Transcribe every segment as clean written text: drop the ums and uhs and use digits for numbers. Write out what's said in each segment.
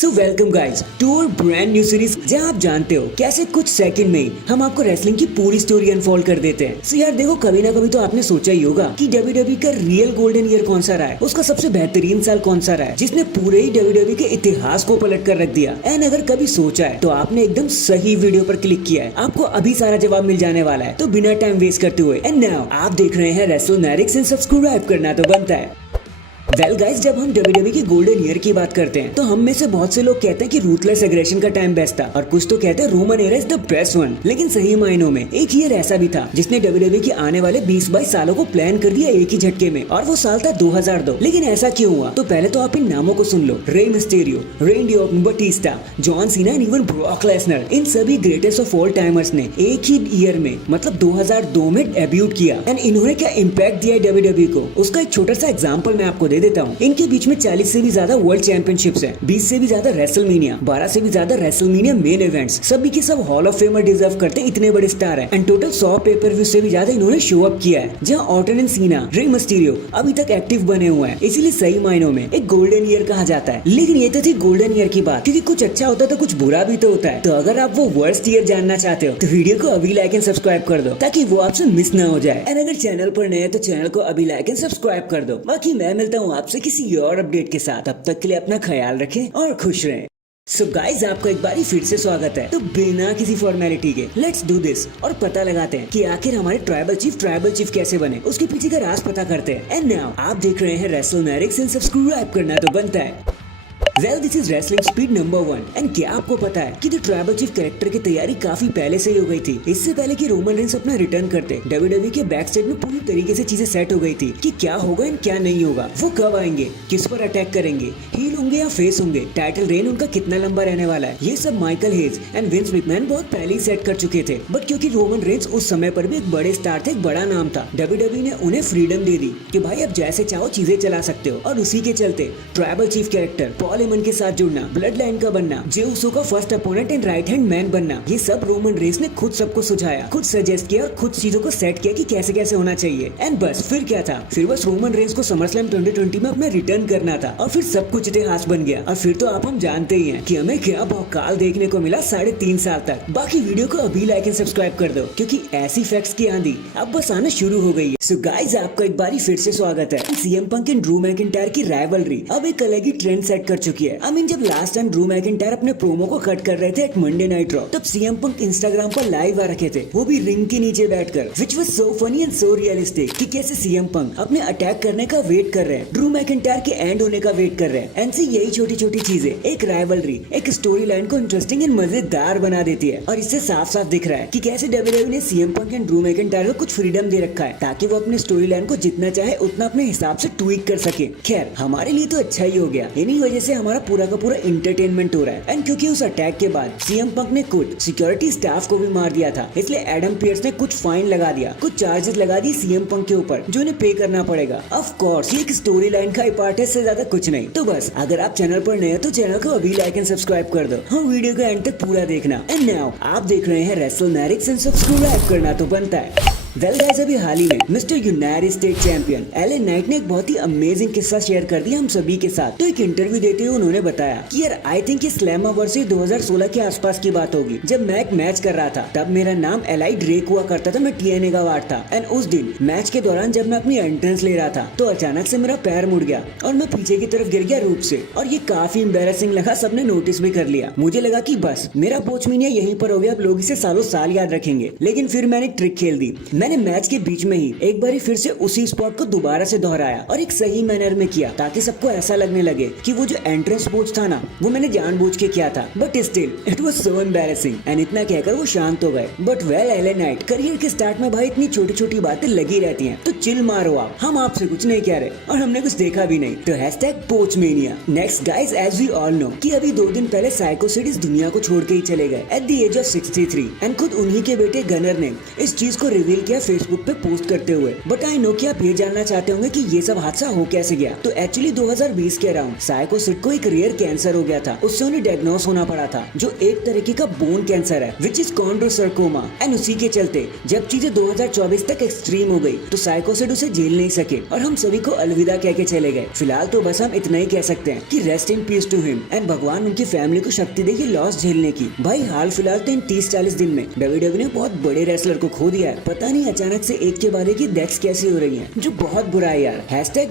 So welcome guys to our brand new series, जहां आप जानते हो कैसे कुछ सेकंड में ही हम आपको रेसलिंग की पूरी स्टोरी अनफोल्ड कर देते हैं। सो यार देखो, कभी ना कभी तो आपने सोचा ही होगा कि WWE का रियल गोल्डन ईयर कौन सा रहा है, उसका सबसे बेहतरीन साल कौन सा रहा है, जिसने पूरे ही WWE के इतिहास को पलट कर रख दिया। एंड अगर कभी सोचा है तो आपने एकदम सही वीडियो पर क्लिक किया है। आपको अभी सारा जवाब मिल जाने वाला है, तो बिना टाइम वेस्ट करते हुए एंड नाउ आप देख रहे हैं रेसलनरिक्स एंड सब्सक्राइब करना तो बनता है। वेल गाइस, जब हम WWE की गोल्डन ईयर की बात करते हैं तो हम में से बहुत से लोग कहते हैं कि रूथलेस एग्रेशन का टाइम बेस्ट था, और कुछ तो कहते हैं Roman era is the best one. लेकिन सही मायनों में एक ईयर ऐसा भी था जिसने WWE के आने वाले 20-22 सालों को प्लान कर दिया एक ही झटके में, और वो साल था 2002। लेकिन ऐसा क्यों हुआ? तो पहले तो आप इन नामों को सुन लो। Rey Mysterio, Randy Orton, Batista, John Cena and even Brock Lesnar. इन सभी ग्रेटेस्ट ऑफ ऑल टाइमर्स ने एक ही ईयर में मतलब 2002 में डेब्यूट किया। एंड इन्होंने क्या इम्पैक्ट दिया है WWE को, उसका एक छोटा सा एग्जाम्पल मैं आपको दे देता हूँ। इनके बीच में 40 से भी ज्यादा वर्ल्ड चैंपियनशिप्स हैं, 20 से भी ज्यादा रेसलमेनिया, 12 से भी ज्यादा रेसलमेनिया मेन इवेंट्स। सभी के सब हॉल ऑफ फेमर डिजर्व करते हैं, इतने बड़े स्टार हैं। एंड टोटल 100 पेपर व्यू से भी ज्यादा इन्होंने शो अप किया है, जहां ऑर्टन एंड सीना, रे मिस्टीरियो अभी तक एक्टिव बने हुए हैं। इसीलिए सही मायनों में एक गोल्डन ईयर कहा जाता है। लेकिन ये तो थी गोल्डन ईयर की बात, क्योंकि कुछ अच्छा होता है तो कुछ बुरा भी तो होता है। तो अगर आप वो वर्स्ट ईयर जानना चाहते हो तो वीडियो को अभी लाइक एंड सब्सक्राइब कर दो, ताकि वो आपसे मिस ना हो जाए। एंड अगर चैनल पर नए हैं तो चैनल को अभी लाइक एंड सब्सक्राइब कर दो। बाकी मैं मिलता हूँ आपसे किसी और अपडेट के साथ। तब तक के लिए अपना ख्याल रखें और खुश रहें। सो गाइज, आपका एक बार फिर से स्वागत है। तो बिना किसी फॉर्मेलिटी के लेट्स डू दिस और पता लगाते हैं कि आखिर हमारे ट्राइबल चीफ कैसे बने, उसके पीछे का राज पता करते हैं। एंड नाउ आप देख रहे हैं रेसलनरिक्स एंड सब्सक्राइब करना तो बनता है। Well, this is wrestling speed number 1। And क्या आपको पता है कि द ट्राइबल चीफ कैरेक्टर की तैयारी काफी पहले से ही हो गई थी। इससे पहले कि रोमन रेंस अपना रिटर्न करते, WWE के बैक स्टेज में पूरी तरीके से चीजें सेट हो गई थी कि क्या होगा एंड क्या नहीं होगा, वो कब आएंगे, किस पर अटैक करेंगे, हील होंगे या फेस होंगे, टाइटल रेन उनका कितना लंबा रहने वाला है। ये सब Michael hedge and Vince McMahon बहुत पहले ही सेट कर चुके थे। बट क्योंकि रोमन रेंस उस समय पर भी एक बड़े स्टार थे, एक बड़ा नाम था, WWE ने उन्हें फ्रीडम दे दी कि भाई अब जैसे चाहो चीजें चला सकते हो। और उसी के चलते tribal chief character Paul Heyman के साथ जुड़ना, ब्लड लाइन का बनना, जे उसो का first opponent and right hand man बनना, ये सब रोमन रेंस ने खुद सबको सुझाया, खुद सजेस्ट किया और खुद चीजों को सेट किया कि कैसे कैसे होना चाहिए। एंड बस फिर क्या था, फिर बस रोमन रेंस को समरस्लैम 2020 में अपना रिटर्न करना था, और फिर सब कुछ इतिहास बन गया। और फिर तो हम जानते ही हैं कि हमें क्या भौकाल देखने को मिला 3.5 साल तक। बाकी वीडियो को अभी लाइक एंड सब्सक्राइब कर दो, क्योंकि ऐसी फैक्ट्स की आंधी अब बस आना शुरू हो गई है। सो गाइज, आपका एक बारी फिर से स्वागत है। CM Punk and Drew McIntyre की राइवलरी अब एक अलग ही ट्रेंड सेट कर चुकी है। आई मीन, जब लास्ट टाइम ड्रू मैकिंटायर अपने प्रोमो को कट कर रहे थे एक मंडे नाइट रॉ, तब सीएम पंक इंस्टाग्राम पर लाइव आ रखे थे, वो भी रिंग के नीचे बैठकर, which was so funny and so realistic कि कैसे सीएम पंक अपने अटैक करने का वेट कर रहे हैं, ड्रू मैकिंटायर के एंड होने का वेट कर रहे हैं। एंड यही छोटी छोटी चीजें एक राइवलरी, एक स्टोरी लाइन को इंटरेस्टिंग एंड मजेदार बना देती है। और इससे साफ साफ दिख रहा है कि कैसे WWE ने CM Punk and Drew McIntyre को कुछ फ्रीडम दे रखा है, ताकि वो अपने स्टोरी लाइन को जितना चाहे उतना अपने हिसाब से ट्वीक कर सके। खैर, हमारे लिए तो अच्छा ही हो गया, इन्हीं वजह से हमारा पूरा का पूरा इंटरटेनमेंट हो रहा है। एंड क्योंकि उस अटैक के बाद सीएम पंक ने कुछ सिक्योरिटी स्टाफ को भी मार दिया था, इसलिए एडम पियर्स ने कुछ फाइन लगा दिया, कुछ चार्जेस लगा दिए सीएम पंक के ऊपर, जो उन्हें पे करना पड़ेगा। ऑफ कोर्स ये एक स्टोरी लाइन का पार्ट है, इससे ज्यादा कुछ नहीं। तो बस, अगर आप चैनल पर नए हो तो चैनल को अभी लाइक एंड सब्सक्राइब कर दो, हम वीडियो को एंड तक पूरा देखना। एंड नाउ आप देख रहे हैं रेसलनरिक्स एंड सब्सक्राइब करना तो बनता है। वेल गाइस, अभी हाल ही में mister United state champion LA Knight ने एक बहुत ही अमेजिंग किस्सा शेयर कर दिया हम सभी के साथ। तो एक इंटरव्यू देते हुए उन्होंने बताया कि यार, आई थिंक ये स्लैमवर्सी 2016 के आसपास की बात होगी, जब मैं एक मैच कर रहा था। तब मेरा नाम एलाई ड्रेक हुआ करता था, मैं TNA का वार्ड था। एंड उस दिन मैच के दौरान जब मैं अपनी एंट्रेंस ले रहा था, तो अचानक से मेरा पैर मुड़ गया और मैं पीछे की तरफ गिर गया रूप से, और ये काफी एम्बैरेसिंग लगा, सबने नोटिस भी कर लिया। मुझे लगा कि बस मेरा पोचमीनिया यहीं पर हो गया, अब लोग इसे सालों साल याद रखेंगे। लेकिन फिर मैंने एक ट्रिक खेल दी, मैंने मैच के बीच में ही एक बार फिर से उसी स्पॉट को दोबारा से दोहराया और एक सही मैनर में किया, ताकि सबको ऐसा लगने लगे कि वो जो एंट्रेंस पोच था ना, वो मैंने जानबूझ के किया था। But still it was so embarrassing. And इतना कहकर वो शांत हो गए। But well LA Knight, career के स्टार्ट में भाई इतनी छोटी छोटी बातें लगी रहती हैं, तो चिल मारो आप, हम आपसे कुछ नहीं कह रहे और हमने कुछ देखा भी नहीं। तो #पोचमेनिया। Next guys, as we all know कि अभी 2 दिन पहले साइको सिड इस दुनिया को छोड़ के ही चले गए at the age of 63। And खुद उन्हीं के बेटे गनर ने इस चीज को रिवील किया फेसबुक पे पोस्ट करते हुए। बट आई नो कि आप ये जानना चाहते होंगे कि ये सब हादसा हो कैसे गया। तो एक्चुअली 2020 के अराउंड साइको सिड को एक रेयर कैंसर हो गया था। उससे उन्हें डायग्नोस होना पड़ा था, जो एक तरीके का बोन कैंसर है, विच इज कॉन्ड्रोसर्कोमा। एंड उसी के चलते जब चीजें 2024 तक एक्सट्रीम हो गई तो साइको सिड उसे झेल नहीं सके और हम सभी को अलविदा कह के चले गए। फिलहाल तो बस हम इतना ही कह सकते हैं कि rest in peace to him and भगवान उनकी फैमिली को शक्ति दे लॉस झेलने की। भाई हाल फिलहाल तो इन 30-40 दिन में WWE ने बहुत बड़े रेसलर को खो दिया है। पता नहीं अचानक से एक के बाद एक डेथ्स कैसी हो रही हैं, जो बहुत बुरा है यार।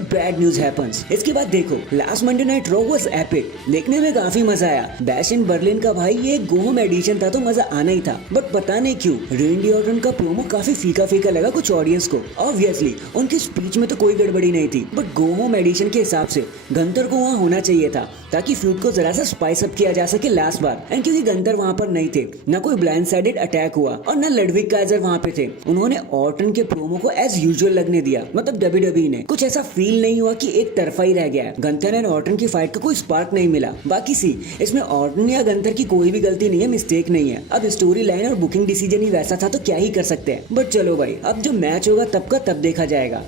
#Bad news happens. इसके बाद देखो last Monday night raw was epic, देखने में काफी मजा आया। बैश इन बर्लिन का भाई ये गो होम एडिशन था तो मजा आना ही था। बट पता नहीं क्यों रेंडी ऑर्टन का प्रोमो काफी फीका फीका लगा कुछ ऑडियंस को। ऑब्वियसली उनकी स्पीच में तो कोई गड़बड़ी नहीं थी, बट गो होम एडिशन के हिसाब से गंतर को वहाँ होना चाहिए था ताकि फ्यूड को जरा सा स्पाइस अप किया जा सके लास्ट बार। एंड क्योंकि गंतर वहाँ पर नहीं थे, ना कोई ब्लाइंड साइडेड अटैक हुआ और ना लडविक काइजर वहाँ पे थे, उन्होंने ऑर्टन के प्रोमो को एज यूजुअल लगने दिया। मतलब WWE ने कुछ ऐसा फील नहीं हुआ कि एक तरफा ही रह गया है। गंतर एंड ऑर्टन की फाइट का कोई स्पार्क नहीं मिला। बाकी सी इसमें ऑर्टन या गंतर की कोई भी गलती नहीं है, मिस्टेक नहीं है। अब स्टोरी लाइन और बुकिंग डिसीजन ही वैसा था तो क्या ही कर सकते हैं। बट चलो भाई, अब जो मैच होगा तब का तब देखा जाएगा।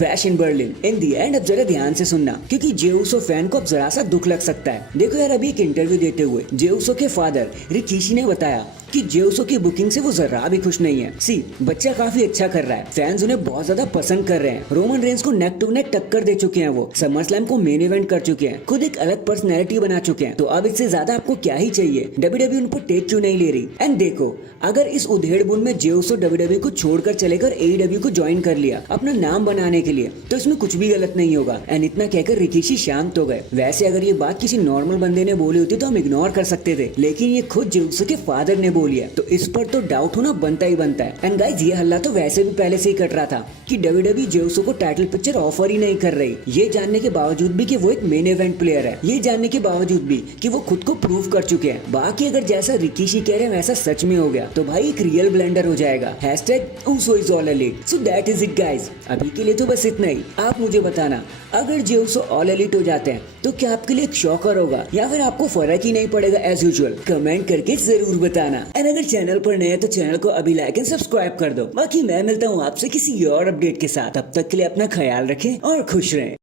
#Bash in Berlin in the and. अब जरा ध्यान से सुनना क्योंकि जे उसो फैन को अब जरा सा दुख लग सकता है। देखो यार, अभी एक इंटरव्यू देते हुए जे उसो के फादर रिकीशी ने बताया कि जे उसो की बुकिंग से वो जरा भी खुश नहीं है। सी बच्चा काफी अच्छा कर रहा है, फैंस उन्हें बहुत ज्यादा पसंद कर रहे हैं। रोमन रेंस को नेक टू नेक टक्कर दे चुके हैं, वो समर स्लैम को मेन इवेंट कर चुके हैं, खुद एक अलग पर्सनैलिटी बना चुके हैं। तो अब इससे ज्यादा आपको क्या ही चाहिए। WWE उन पर टेक क्यों नहीं ले रही। एंड देखो, अगर इस उधेड़ बुन में जे उसो WWE को छोड़कर चलेकर AEW को ज्वाइन कर लिया अपना नाम बनाने के लिए, तो इसमें कुछ भी गलत नहीं होगा। एंड इतना कहकर रिकीशी शांत हो गए। वैसे अगर ये बात किसी नॉर्मल बंदे ने बोली होती तो हम इग्नोर कर सकते थे, लेकिन ये खुद जे उसो के फादर ने बोली है तो इस पर तो डाउट होना बनता ही बनता है। एंड गाइस, ये हल्ला तो वैसे भी पहले से ही कट रहा था कि WWE जे उसो को टाइटल पिक्चर ऑफर ही नहीं कर रही, ये जानने के बावजूद भी कि वो एक मेन इवेंट प्लेयर है, ये जानने के बावजूद भी कि वो खुद को प्रूव कर चुके हैं। बाकी अगर जैसा रिकीशी कह रहे हैं वैसा सच में हो गया तो भाई एक रियल ब्लेंडर हो जाएगा। #Uso is all elite. So that is it guys. अभी के लिए तो बस इतना ही। आप मुझे बताना, अगर जे उसो ऑल एलिट हो जाते हैं तो क्या आपके लिए एक शॉकर होगा या फिर आपको फर्क ही नहीं पड़ेगा एज यूजुअल? कमेंट करके जरूर बताना। एंड अगर चैनल पर नए हैं तो चैनल को अभी लाइक एंड सब्सक्राइब कर दो। बाकी मैं मिलता हूँ आपसे किसी और अपडेट के साथ। अब तक के लिए अपना ख्याल रखें और खुश रहें।